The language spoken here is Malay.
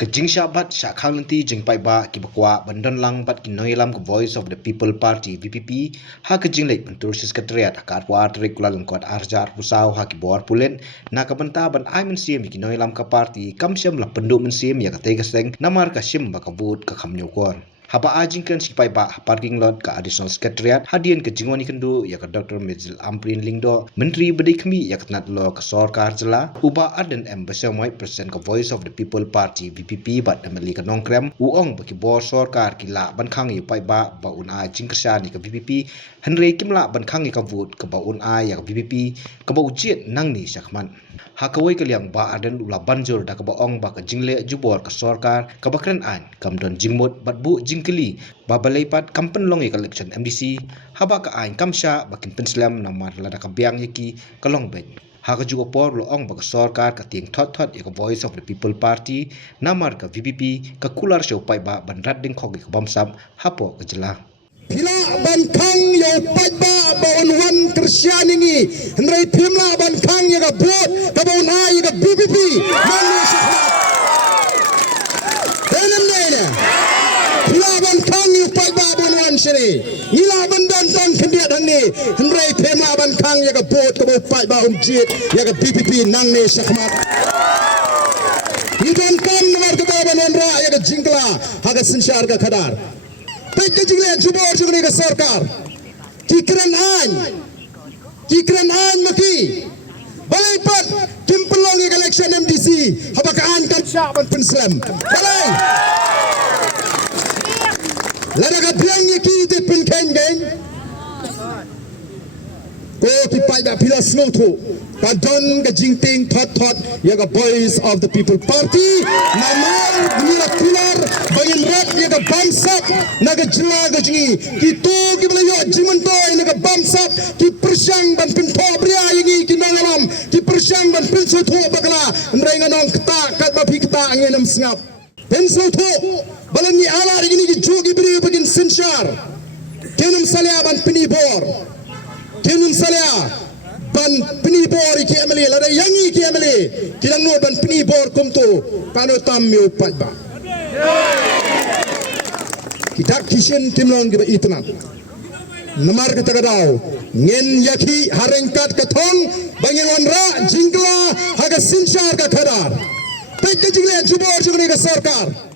Kejing syabat syak khang lenti jeng pai ba ki bakwa bandan lang bat ki noilam ke Voice of the People Party VPP ha kejing leit pentur sekretariat akar wa regular lengkot arjar pusau ha ki bor pulen na ka benta ban ai mensim ki noilam ka parti kam syam la penduk mensim ya ka tegaseng namar ka sim ba ka but ka khamnyo kor haba ajing kan sipai ba parking lot ka additional secretariat hadian ke jingwani kendu ya ka Dr. Mizil Amprin Lingdo menteri bedai kemi ya ka nat lo ka sorkar jela uba aden embassy present ka Voice of the People Party VPP bat ameli ka nongkrem uong baki bor sorkar ki la ban khang yu pai ba un a jing kersa ni ka VPP henre kimla ban khang ka vote ka un a ya ka VPP ka ba ujiet nang ni sakman hakawai ka liang ba aden ula banjur da ka ba ong ba ka jingle jubor ka sorkar ka bakran an kam don jingmut bat bu jingkeli ba balaipat kampen long ka election MDC haba ka ain kamsha bakin penslam namar lada ka biang yaki ka long ben haka juga por lo ong baka sorkar ka ting thot ya ka Voice of the People Party namar ka VPP ka kular show pai ba bandrat ding khogi ka bamsam hapo ka jela Pila ban khang yo pai ba on wan krisyaningi hnrai phimla ban khang ya ka bot ka bon ha ya ka VPP mani shahad denem nene pila ban khang yo pai ba on wan shri ngila ban dan tan khendia dang ni hnrai phimla ban khang ya ka bot ka bon pai ba on jit ya ka VPP nang ne shahmat Iban kam namar ka ba ban ra ya ka jingla ha ka sinshar ka khadar Pekka jingle jubor jugni ka sarkar kikran an maki balai pat kimpelongi election MDC habakaan kan syaban penslam balai lada ka biang yaki te penken gen ko pipai da pila snoto ka don ka jingting thot ya ka Voice of the People Party namar mira pilar bangin rat ya ka bamsap naga jela ka jingi kito ki belayo jimantoy naga bamsap ki persyang ban pinto bria yangi ki nangalam ki persyang ban pinso tho bakla ndrai nganong kta kat ba phikta angenam sngap pinso tho balan ni ala rini ki jogi bri bagin sinshar kenum salya ban pinibor kenum salya ban penibor ki emeli lada yangi ki emeli kilang no ban penibor kumto kano tamyo pajba kita kishen timlong giba itna namar ka tagadao ngen yaki harengkat kathong bangin wanra jingla haga sinshar ka khadar pekka jingle jubor jugni ka sarkar